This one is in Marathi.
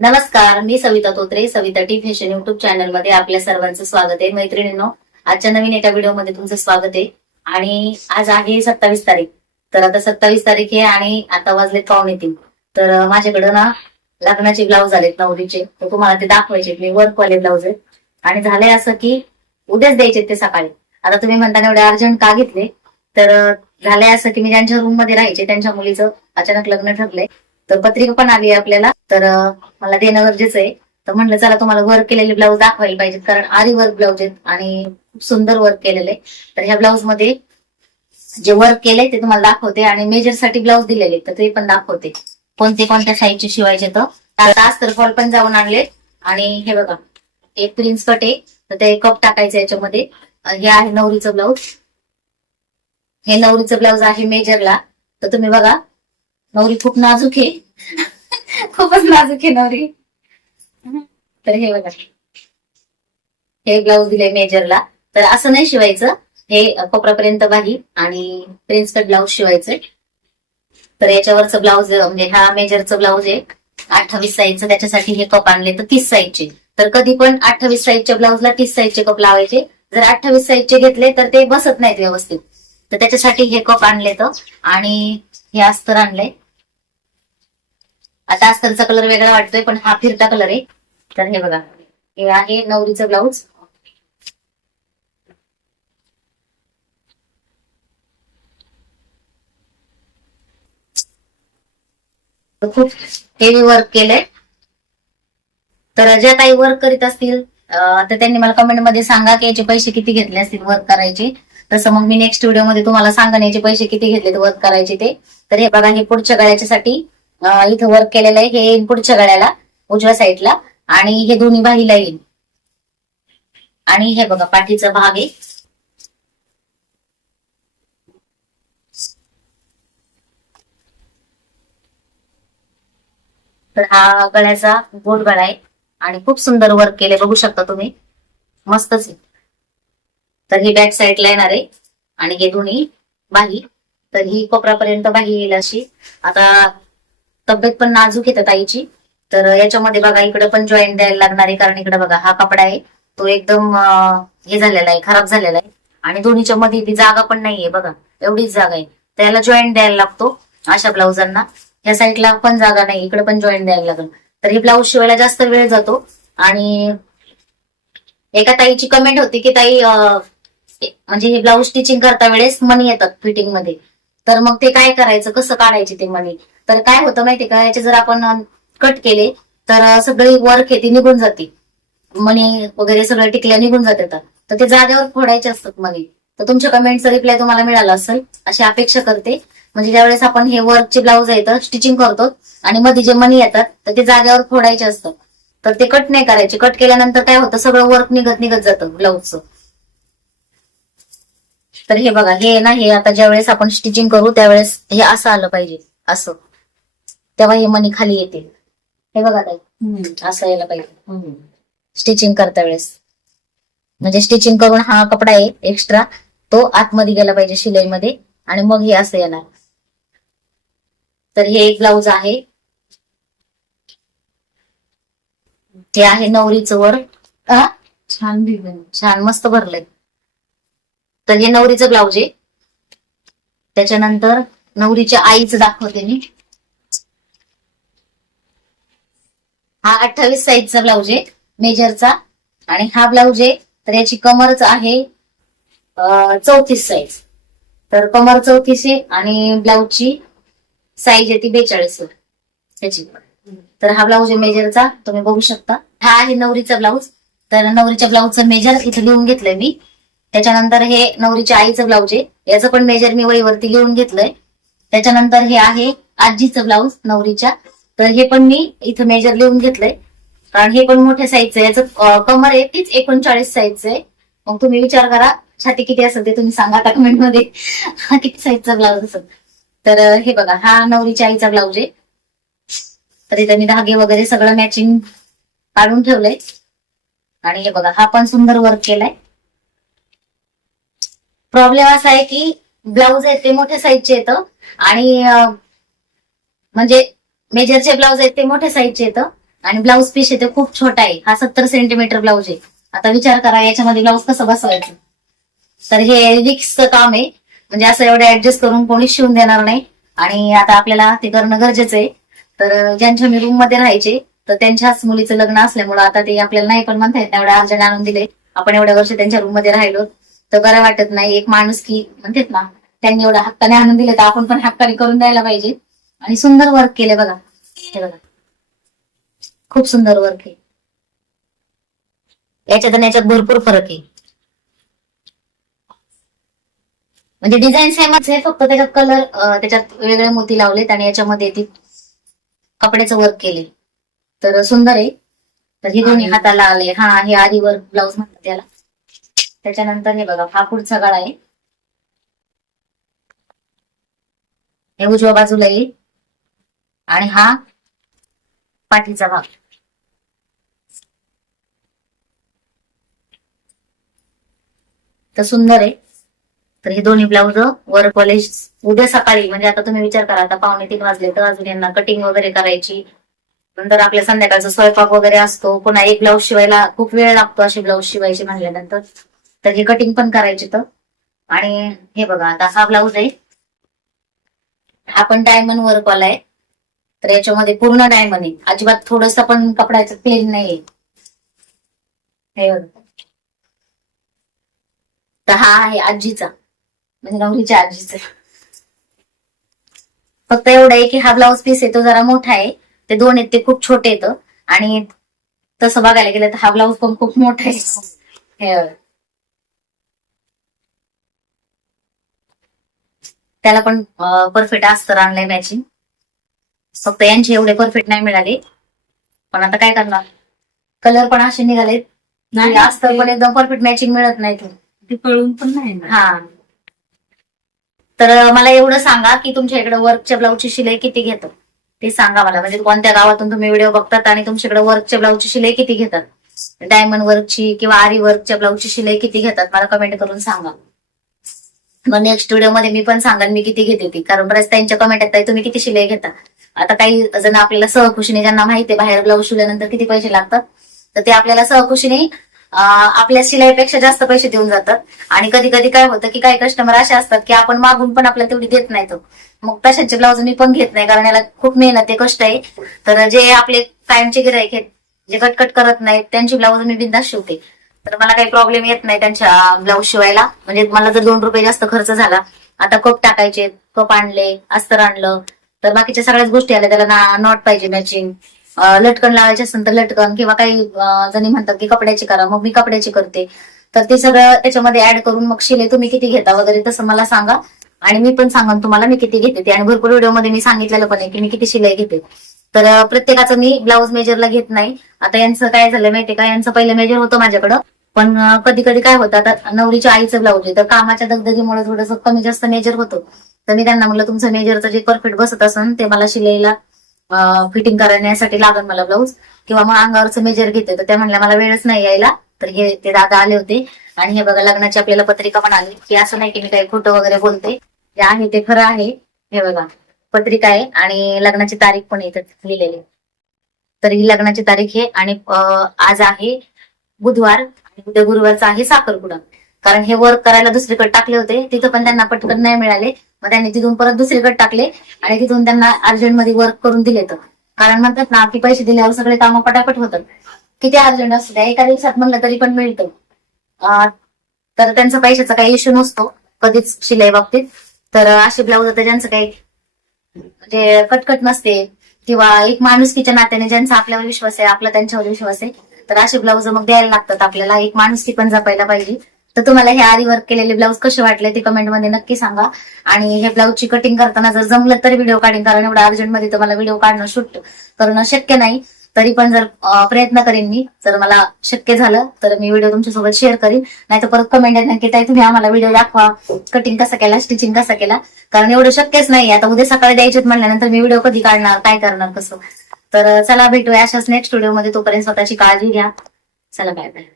नमस्कार मी Savita Totre Savita T fashion YouTube चॅनलमध्ये आपल्या सर्वांचं स्वागत आहे. मैत्रिणींनो आजच्या नवीन एका व्हिडिओमध्ये तुमचं स्वागत आहे. आणि आज आहे सत्तावीस तारीख. तर आता सत्तावीस तारीख आहे आणि आता वाजले पावणे तीन. तर माझ्याकडे माझ्याकडं ना लग्नाचे ब्लाऊज आलेत नवरीचे. तर तुम्हाला ते दाखवायचे मी वर्क वाले ब्लाऊज आहेत. आणि झालंय असं की उद्याच द्यायचे ते सकाळी. आता तुम्ही म्हणता एवढे अर्जंट का घेतले? तर झालंय असं की मी ज्यांच्या रूममध्ये राहायचे त्यांच्या मुलीचं अचानक लग्न ठरलंय. तर पत्रिका पण आली आहे आपल्याला. तर मला देणं गरजेचं आहे. तर म्हणलं चला तुम्हाला वर्क केलेले ब्लाऊज दाखवायला पाहिजेत. कारण आरी वर्क ब्लाऊज आहेत आणि खूप सुंदर वर्क केलेले तर ह्या ब्लाऊजमध्ये जे वर्क केलंय ते तुम्हाला दाखवते आणि मेजरसाठी ब्लाऊज दिलेले तर ते पण दाखवते. कोणते कोणत्या साईजचे शिवायचे तर. आज तर फॉल पण जाऊन आणले आणि हे बघा एक प्रिन्स कट आहे. तर ते कप टाकायचं याच्यामध्ये. हे आहे नवरीचं ब्लाऊज हे नवरीचं ब्लाऊज आहे मेजरला तर तुम्ही बघा नवरी खूप नाजूक आहे. खूपच नाजूक आहे नवरी. तर हे बघा. हे ब्लाऊज दिले मेजरला तर असं नाही शिवायचं. हे कोपरापर्यंत बाही आणि प्रिन्स कट ब्लाऊज शिवायचंय. तर याच्यावरचं ब्लाऊज म्हणजे हा मेजरचं ब्लाऊज आहे. अठ्ठावीस साईजचं त्याच्यासाठी हे कप आणले तर तीस साईजचे तर कधी पण अठ्ठावीस साईजच्या ब्लाऊजला तीस साईजचे कप लावायचे. जर अठ्ठावीस साईजचे घेतले तर ते बसत नाहीत व्यवस्थित. तर त्याच्यासाठी हे कप आणले तर. आणि हे अस्तर आणलंय. आता अस्तरचा कलर वेगळा वाटतोय पण हा फिरता कलर आहे. तर हे बघा. हे आहे नवरीचं ब्लाऊज खूप हेवी वर्क केलंय. तर ज्या काही वर्क करीत असतील तर त्यांनी मला कमेंटमध्ये सांगा की याचे पैसे किती घेतले असतील वर्क करायचे. तसं मग मी नेक्स्ट व्हिडिओमध्ये तुम्हाला सांगा याचे पैसे किती घेतले वर्क करायचे ते. तर हे बघा हे पुढच्या गळ्याच्यासाठी इथं वर्क केलेलं आहे हे येईल पुढच्या गळ्याला उजव्या साईडला आणि हे दोन्ही बाहीला येईल. आणि हे बघा पाठीचा भाग आहे. तर हा गळ्याचा गोड गळा आहे. आणि खूप सुंदर वर्क केले बघू शकता तुम्ही. मस्तच आहे. तर ही बॅक साईडला येणार आहे. आणि हे दोन्ही बाही. तर ही कोपरापर्यंत बाही येईल अशी. आता तब्येत पण नाजूक येते ताईची. तर याच्यामध्ये बघा इकडे पण जॉईंट द्यायला लागणार आहे. कारण इकडे बघा हा कपडा आहे. तो एकदम हे झालेला आहे खराब झालेला आहे. आणि दोन्हीच्या मध्ये ती जागा पण नाहीये बघा. एवढीच जागा आहे. त्याला जॉईंट द्यायला लागतो अशा ब्लाउजांना या साईडला पण जागा नाही इकडे पण जॉईंट द्यायला लागेल. तर हे ब्लाऊज शिवायला जास्त वेळ जातो. आणि एका ताईची कमेंट होती की ताई म्हणजे हे ब्लाऊज स्टिचिंग करता वेळेस मनी येतात फिटिंगमध्ये. तर मग ते काय करायचं? कसं काढायचे ते मनी तर काय होतं माहितीये का? याचे जर आपण कट केले तर सगळी वर्क आहे ती निघून जाते. मनी वगैरे सगळं टिकल्या निघून जातात तर ते जागेवर फोडायचे असतात मनी तर तुमच्या कमेंटचा रिप्लाय तुम्हाला मिळाला असेल अशी अपेक्षा करते. म्हणजे ज्यावेळेस आपण हे वर्कचे ब्लाऊज येतं स्टिचिंग करतो आणि मध्ये जे मनी येतात तर ते जागेवर फोडायचे असतात. तर ते कट नाही करायचे. कट केल्यानंतर काय होतं? सगळं वर्क निघत निघत जातं ब्लाऊजचं तर हे बघा हे ना हे आता ज्यावेळेस आपण स्टिचिंग करू त्यावेळेस हे असं आलं पाहिजे. असं. तेव्हा हे मनी खाली येतील. हे बघा ताई. असं यायला पाहिजे. स्टिचिंग करता वेळेस. म्हणजे स्टिचिंग करून हा कपडा आहे एक्स्ट्रा तो आतमध्ये गेला पाहिजे शिलाईमध्ये आणि मग हे असं येणार. तर हे एक ब्लाऊज आहे. ते आहे नवरीचं वर? छान छान मस्त भरलंय. तर हे नवरीचं ब्लाऊज आहे. त्याच्यानंतर नवरीच्या आईचं दाखवते मी. हा अठ्ठावीस साईजचा ब्लाऊज आहे मेजरचा आणि हा ब्लाऊज आहे तर याची कमरच आहे चौतीस साईज तर कमर चौतीस आहे आणि ब्लाऊजची साईज आहे ती बेचाळीस याची. त्याची तर हा ब्लाऊज आहे मेजरचा तुम्ही बघू शकता. हा आहे नवरीचा ब्लाऊज तर नवरीच्या ब्लाऊजचं मेजर इथं लिहून घेतलंय मी. त्याच्यानंतर हे नवरीच्या आईचं ब्लाऊज आहे. याचं पण मेजर मी वहीवरती लिहून घेतलंय. त्याच्यानंतर हे आहे आजीचं ब्लाऊज नवरीच्या. तर हे पण मी इथं मेजर लिहून घेतलंय. कारण हे पण मोठ्या साईजचं आहे. याचं कमर आहे तीच एकोणचाळीस साईजचं आहे. मग तुम्ही विचार करा छाती किती असेल ते तुम्ही सांगा आता कमेंटमध्ये. हा किती साईजचा ब्लाऊज असेल. तर हे बघा हा नवरीच्या आईचा ब्लाऊज आहे. तर इथे मी धागे वगैरे सगळं मॅचिंग काढून ठेवलंय. आणि हे बघा हा पण सुंदर वर्क केलाय. प्रॉब्लेम असा आहे की ब्लाऊज आहेत ते मोठ्या साईजचे येतं. आणि म्हणजे मेजरचे ब्लाऊज आहेत ते मोठ्या साईजचे येतं आणि ब्लाऊज पीस येते खूप छोटा आहे. हा सत्तर सेंटीमीटर ब्लाऊज आहे. आता विचार करा याच्यामध्ये ब्लाऊज कसं बसवायचं? तर हे रिक्सचं काम आहे. म्हणजे असं एवढं ऍडजस्ट करून कोणी शिवून देणार नाही. आणि आता आपल्याला ते करणं गरजेचं आहे. तर ज्यांच्या मी रूममध्ये राहायचे तर त्यांच्याच मुलीचं लग्न असल्यामुळे आता ते आपल्याला नाही पण म्हणता येत नाही, एवढ्या अर्जंट आणून दिले. आपण एवढ्या वर्ष त्यांच्या रूममध्ये राहिलो. तर बरं वाटत नाही. एक माणूस की म्हणतात ना त्यांनी एवढ्या हक्काने आणून दिले तर आपण पण हक्काने करून द्यायला पाहिजे. आणि सुंदर वर्क केले बघा. हे बघा. खूप सुंदर वर्क आहे. याच्यात आणि याच्यात भरपूर फरक आहे. म्हणजे डिझाईन सेमच आहे फक्त त्याच्यात कलर त्याच्यात वेगळे मोती लावलेत आणि याच्यामध्ये ती कपड्याचं वर्क केले तर सुंदर आहे. तर हे दोन्ही हाताला आले हा हे आधी वर्क ब्लाऊज म्हणतात त्याला. त्याच्यानंतर हे बघा हा पुढचा गळा आहे. हे उजव्या बाजूला आहे. आणि हा पाठीचा भाग. तर सुंदर आहे. तर हे दोन्ही ब्लाऊज वर कॉलेज उद्या सकाळी म्हणजे आता तुम्ही विचार करा आता पावणे तीन वाजले तर अजून यांना कटिंग वगैरे करायची. नंतर आपल्या संध्याकाळचा स्वयंपाक वगैरे असतो. पुन्हा एक ब्लाऊज शिवायला खूप वेळ लागतो असे ब्लाऊज शिवायचे म्हणल्यानंतर तर हे कटिंग पण करायची तर. आणि हे बघा आता हा ब्लाऊज आहे. हा पण डायमंड वर्क वाला आहे. तर याच्यामध्ये पूर्ण डायमंड आहे. अजिबात थोडस पण कपड्याचं प्लेन नाहीये. हे तर हा आहे आजीचा. म्हणजे नवरीच्या आजीचा. फक्त एवढं आहे की हा ब्लाऊज पीस आहे तो जरा मोठा आहे. ते दोन आहेत ते खूप छोटे येतं आणि तसं बघायला गेलं तर हा ब्लाऊज पण खूप मोठा आहे. हे त्याला पण परफेक्ट असतं आणलंय मॅचिंग फक्त यांचे एवढे परफेक्ट नाही मिळाले. पण आता काय करणार? कलर पण असे निघालेत. नाही, अस्तर पण एकदम परफेक्ट मॅचिंग मिळत नाही तू. ते कळून पण नाही हा. तर मला एवढं सांगा की तुमच्या इकडे वर्कच्या ब्लाऊजची शिलाई किती घेतात? ते सांगा मला. म्हणजे कोणत्या गावातून तुम्ही व्हिडिओ बघतात आणि तुमच्याकडे वर्कच्या ब्लाऊजची शिलाई किती घेतात? डायमंड वर्कची किंवा आरी वर्कच्या ब्लाऊजची शिलाई किती घेतात? मला कमेंट करून सांगा. मग नेक्स्ट व्हिडिओमध्ये मी पण सांगाल मी किती घेते ती. कारण बऱ्याच त्यांच्या कमेंट येतात तुम्ही किती शिलाई घेता? आता काही जण आपल्याला सहखुशीने ज्यांना माहिती आहे बाहेर ब्लाऊज शिवल्यानंतर किती पैसे लागतात? तर ते आपल्याला सहखुशीने आपल्या शिलाईपेक्षा जास्त पैसे देऊन जातात. आणि कधी कधी काय होतं की काही कस्टमर असे असतात की आपण मागून पण आपल्याला तेवढी देत नाही तो मग तशाचे ब्लाऊज मी पण घेत नाही कारण याला खूप मेहनत आहे कष्ट आहे. तर जे आपले कायमचे गिराईक आहेत जे कटकट करत नाहीत त्यांची ब्लाऊज मी बिंदास शिवते. तर मला काही प्रॉब्लेम येत नाही त्यांच्या ब्लाऊज शिवायला. म्हणजे मला जर दोन रुपये जास्त खर्च झाला आता कप टाकायचे कप आणले अस्तर आणलं तर बाकीच्या सगळ्याच गोष्टी आल्या त्याला नॉट पाहिजे मॅचिंग लटकन लावायचे असेल तर लटकन किंवा काही जणी म्हणतात की कपड्याची करा मग मी कपड्याची करते. तर ते सगळं त्याच्यामध्ये ऍड करून मग शिले तुम्ही किती घेता वगैरे तसं मला सांगा. आणि मी पण सांगन तुम्हाला मी किती घेते ते. आणि भरपूर व्हिडिओमध्ये मी सांगितलेलं पण आहे की मी किती शिलाई घेते. तर प्रत्येकाचं मी ब्लाऊज मेजरला घेत नाही. आता यांचं काय झालं माहितीये का? यांचं पहिलं मेजर होतं माझ्याकडं. पण कधी कधी काय होतं आता नवरीच्या आईचं ब्लाऊज आहे तर कामाच्या दगदगीमुळे थोडंसं कमी जास्त मेजर होतं. तर मी त्यांना म्हटलं तुमचं मेजरचं जे परफेक्ट बसत असन ते मला शिलाईला फिटिंग करण्यासाठी लागल मला ब्लाऊज किंवा मग अंगावरचं मेजर घेते तर त्या म्हणल्या मला वेळच नाही यायला. तर हे ते दादा आले होते. आणि हे बघा लग्नाची आपल्याला पत्रिका पण आली. की असं नाही की मी काही खोटं वगैरे बोलते. जे आहे ते खरं आहे. हे बघा पत्रिका आहे आणि लग्नाची तारीख पण इथं लिहिलेली. तर ही लग्नाची तारीख आहे आणि आज आहे बुधवार आणि उद्या गुरुवारचा आहे साखरपुडा. कारण हे वर्क करायला दुसरीकडे टाकले होते. तिथं पण त्यांना पटकन नाही मिळाले. मग त्यांनी तिथून परत दुसरीकडे टाकले आणि तिथून त्यांना अर्जंटमध्ये वर्क करून दिले तर. कारण म्हणतात ना की पैसे दिल्यावर सगळे कामं पटापट होतात. किती अर्जंट असू द्या एका दिवसात म्हणलं तरी पण मिळतं. तर त्यांचा पैशाचा काही इश्यू नसतो कधीच शिलाई बाबतीत. तर असे ब्लाऊज आता ज्यांचं काही म्हणजे कटकट नसते किंवा एक माणुसकीच्या नात्याने ज्यांचा आपल्यावर विश्वास आहे आपला त्यांच्यावर विश्वास आहे तर असे ब्लाऊज मग द्यायला लागतात आपल्याला. एक माणुसकी पण जपायला पाहिजे. तर तुम्हाला हे आरी वर्क केलेले ब्लाऊज कसे वाटले ते कमेंटमध्ये नक्की सांगा. आणि हे ब्लाऊजची कटिंग करताना जर जमलं तर व्हिडिओ काढीन कारण एवढा अर्जंटमध्ये तुम्हाला व्हिडिओ काढणं शूट करणं शक्य नाही तरी पण जर प्रयत्न करेन मी जर मला शक्य झालं तर मी व्हिडिओ तुमच्यासोबत शेअर करीन. नाही तर परत कमेंट येणार की ताई तुम्ही आम्हाला व्हिडिओ दाखवा कटिंग कसा केला स्टिचिंग कसा केला? कारण एवढं शक्यच नाही आता उद्या सकाळी द्यायचे म्हणल्यानंतर मी व्हिडिओ कधी काढणार काय करणार कसं? तर चला भेटूया अशाच नेक्स्ट व्हिडिओमध्ये तोपर्यंत स्वतःची काळजी घ्या. चला बाय बाय